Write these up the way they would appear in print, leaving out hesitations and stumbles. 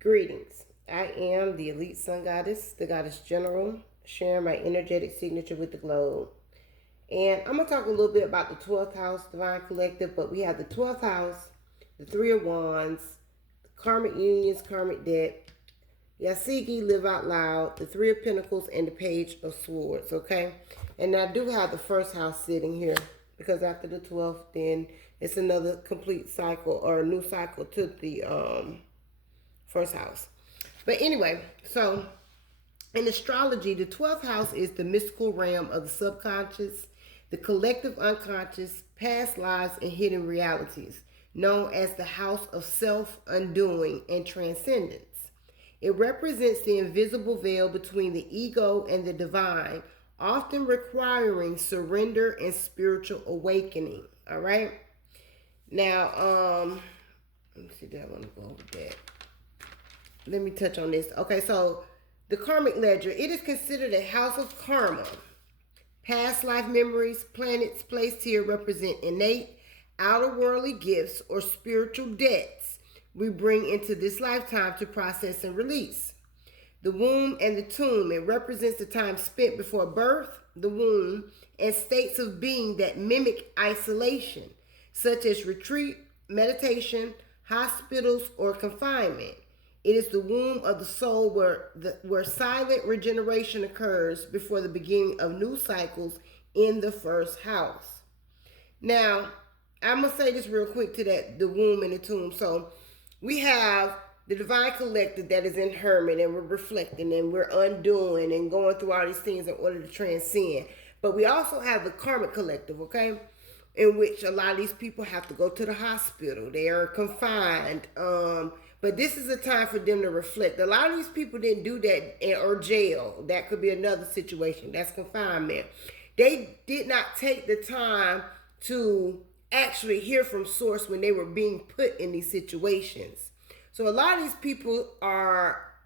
Greetings. I am the Elite Sun Goddess, the Goddess General, sharing my energetic signature with the globe. And I'm going to talk a little bit about the 12th house, Divine Collective, but we have the 12th house, the Three of Wands, karmic unions, karmic debt, Yasigi, live out loud, the Three of Pentacles, and the Page of Swords, okay? And I do have the first house sitting here because after the 12th, then it's another complete cycle or a new cycle to the first house. But anyway, so in astrology, the 12th house is the mystical realm of the subconscious, the collective unconscious, past lives, and hidden realities, known as the house of self undoing and transcendence. It represents the invisible veil between the ego and the divine, often requiring surrender and spiritual awakening. All right. Now, let me see. That I want to go over that. Let me touch on this. Okay, so the karmic ledger, it is considered a house of karma. Past life memories, planets placed here represent innate, outer worldly gifts or spiritual debts we bring into this lifetime to process and release. The womb and the tomb, it represents the time spent before birth, the womb, and states of being that mimic isolation, such as retreat, meditation, hospitals, or confinement. It is the womb of the soul where silent regeneration occurs before the beginning of new cycles in the first house. Now, I'm going to say this real quick to that, the womb and the tomb. So we have the divine collective that is in Hermit, and we're reflecting and we're undoing and going through all these things in order to transcend. But we also have the karmic collective, okay? In which a lot of these people have to go to the hospital. They are confined. But this is a time for them to reflect. A lot of these people didn't do that, or jail. That could be another situation. That's confinement. They did not take the time to actually hear from source when they were being put in these situations. So a lot of these people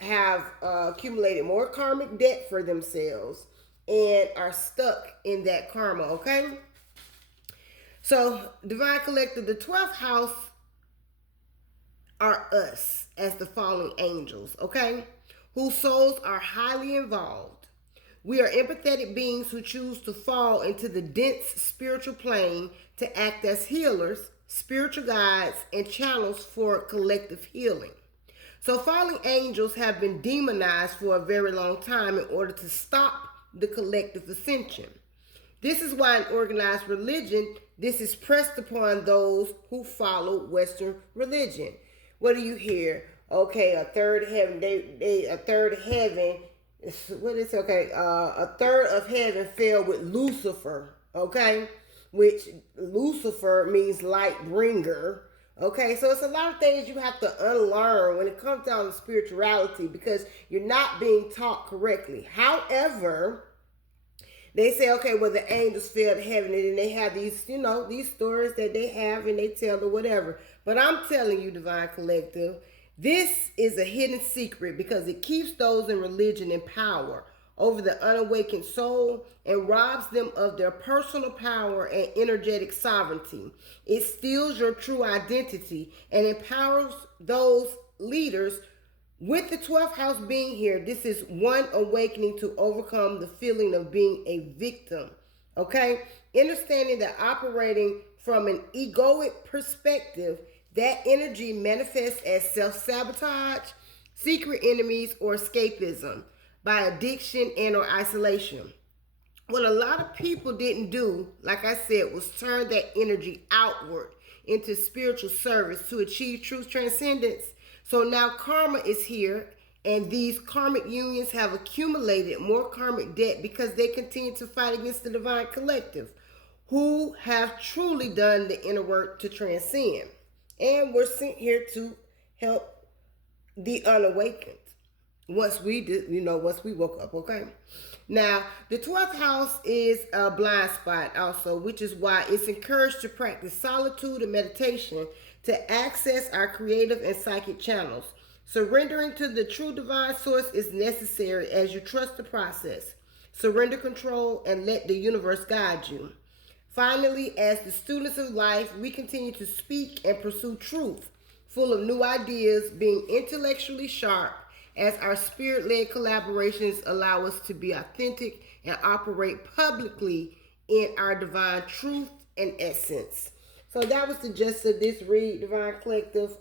have accumulated more karmic debt for themselves and are stuck in that karma, okay? So, Divine Collective, the 12th house are us as the fallen angels, okay? Whose souls are highly involved. We are empathetic beings who choose to fall into the dense spiritual plane to act as healers, spiritual guides, and channels for collective healing. So, fallen angels have been demonized for a very long time in order to stop the collective ascension. This is why in organized religion, this is pressed upon those who follow Western religion. What do you hear? Okay, a third heaven. A third heaven. What is okay? A third of heaven fell with Lucifer. Okay, which Lucifer means light bringer. Okay, so it's a lot of things you have to unlearn when it comes down to spirituality because you're not being taught correctly. However, they say, okay, well, the angels fell to heaven, and then they have these, these stories that they have and they tell or whatever. But I'm telling you, Divine Collective, this is a hidden secret because it keeps those in religion in power over the unawakened soul and robs them of their personal power and energetic sovereignty. It steals your true identity and empowers those leaders. With the 12th house being here, this is one awakening to overcome the feeling of being a victim. Okay? Understanding that operating from an egoic perspective, that energy manifests as self-sabotage, secret enemies, or escapism by addiction and or isolation. What a lot of people didn't do, like I said, was turn that energy outward into spiritual service to achieve true transcendence. So now karma is here, and these karmic unions have accumulated more karmic debt because they continue to fight against the divine collective, who have truly done the inner work to transcend. And we're sent here to help the unawakened once we did, once we woke up, okay? Now, the 12th house is a blind spot also, which is why it's encouraged to practice solitude and meditation to access our creative and psychic channels. Surrendering to the true divine source is necessary as you trust the process. Surrender control and let the universe guide you. Finally, as the students of life, we continue to speak and pursue truth, full of new ideas, being intellectually sharp, as our spirit led collaborations allow us to be authentic and operate publicly in our divine truth and essence. So that was the gist of this read, Divine Collective.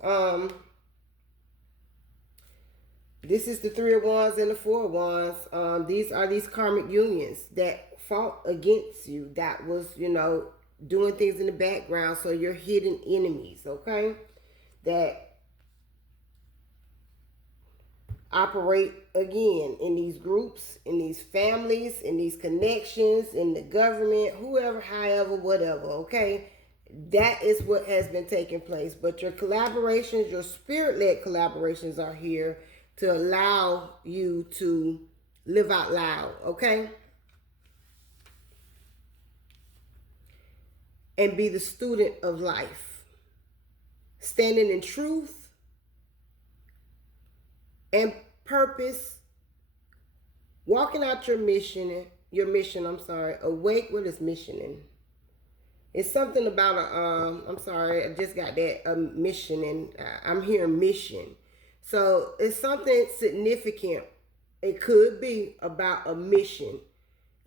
This is the Three of Wands and the Four of Wands. These are these karmic unions that fought against you, that was, doing things in the background. So you're hidden enemies, okay? That operate again in these groups, in these families, in these connections, in the government, whoever, however, whatever, okay? That is what has been taking place. But your collaborations, your spirit-led collaborations are here to allow you to live out loud, okay? And be the student of life. Standing in truth and purpose, walking out your mission, awake. What is missioning? It's something about I just got that, a mission, and I'm hearing mission. So it's something significant. It could be about a mission.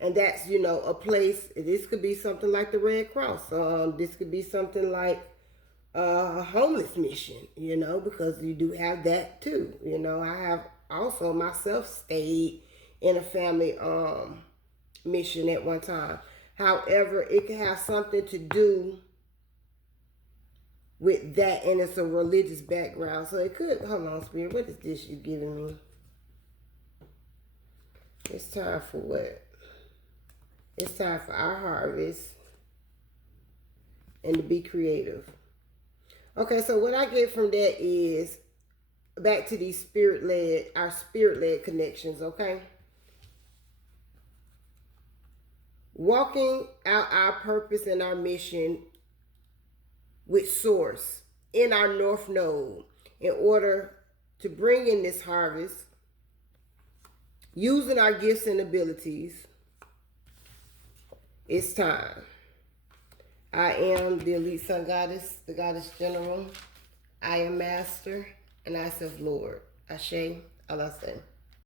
And that's, a place. This could be something like the Red Cross. This could be something like a homeless mission, because you do have that too. I have also myself stayed in a family mission at one time. However, it can have something to do with that, and it's a religious background. So it could, hold on, Spirit, what is this you're giving me? It's time for what? It's time for our harvest and to be creative. Okay, so what I get from that is back to these our spirit-led connections, okay? Walking out our purpose and our mission with Source in our North Node in order to bring in this harvest, using our gifts and abilities. It's time. I am the Elite Sun Goddess, the Goddess General. I am Master, and I serve Lord. Ashe, Allah say.